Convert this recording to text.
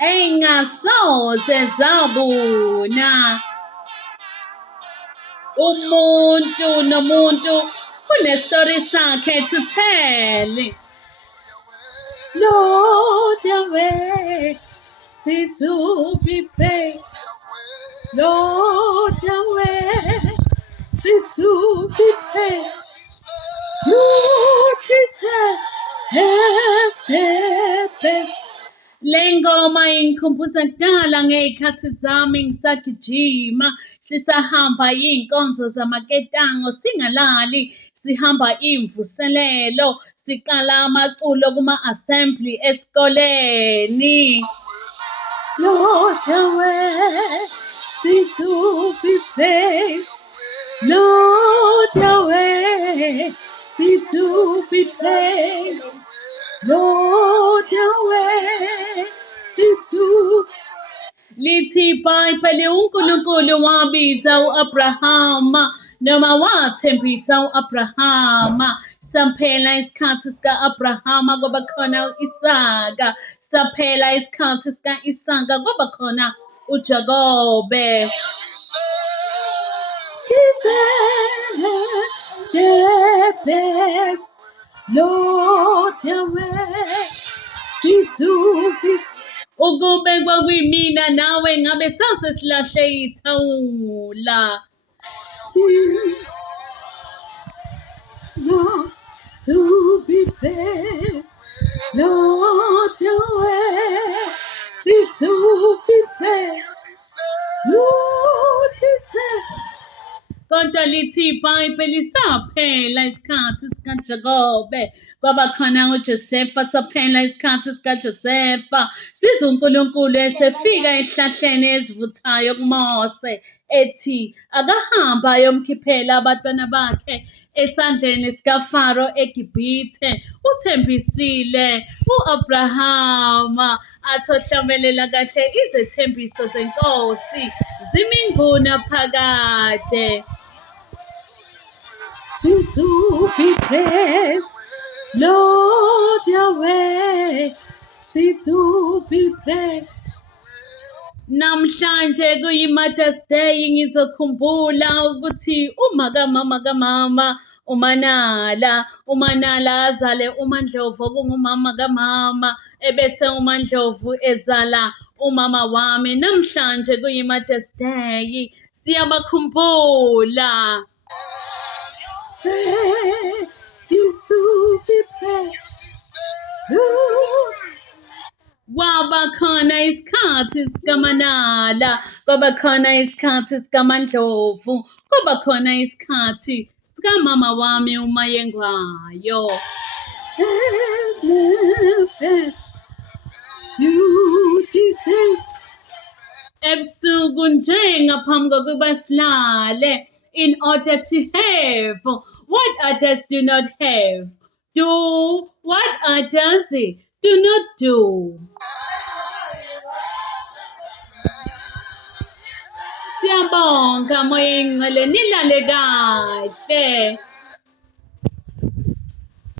engasoze zabuna. Umuntu nomuntu unestori sakhe to tell. Lord Yahweh, to be praised. Lord Yahweh, to be praised. Lord is heaven. Lengoma ingikhumbuza kudala ngey'khathi zami ngisagijima sisahamba iy'nkonzo zamaketango singalali sihamba imvuselelo siqala amaculo kuma-assembly esikoleni. Lord Yahweh, to be praised. Lord Yahweh, to be praised. Lord Yahweh, lithi iBhayibheli uNkulunkulu wabiza u-Abrahama noma wathembisa u-Abrahama. Saphela isikhathi sika-Abrahama kwaba khona u-Isaka. Saphela isikhathi sika-Isaka kwaba khona uJakobe. Jesus, Lord Yahweh, ukube kwakuyimina nawe ngabe sase silahle ithawula. Lord, to be praised. Lord Yahweh, to be praised. Lord is there. Kodwa lithi iBhayibheli saphela isikhathi sikaJakobe kwaba khona uJosefa. Saphela isikhathi sikaJosefa siza uNkulunkulu esefika esihlahleni ezivuthayo kuMose ethi akahamba ayomkhiphela abantwana bakhe esandleni sikaFaro eGibhithe. Uthembisile u-Abrahama athi ohlabelela kahle izethembiso zenkosi ziminguna phakade. To be praised, Lord Yahweh, to be praised. Namhlanje kuyi-Mother's Day ngizokhumbula ukuthi kamama uManala azale uMaNdlovu okungumama kamama ebese uMaNdlovu ezala umama wami. Namhlanje kuyi-Mother's Day siyabakhumbula. To be praised. Kwaba khona isikhathi sikaManala, kwaba khona isikhathi sikaMaNdlovu, kwaba khona isikhathi sikamama wami uMayengwayo. Ebusuku nje ngaphambi kokuba silale, in order to have what others do not have, do what others do not do. Siyabonga moya engcwele, nilale kahle.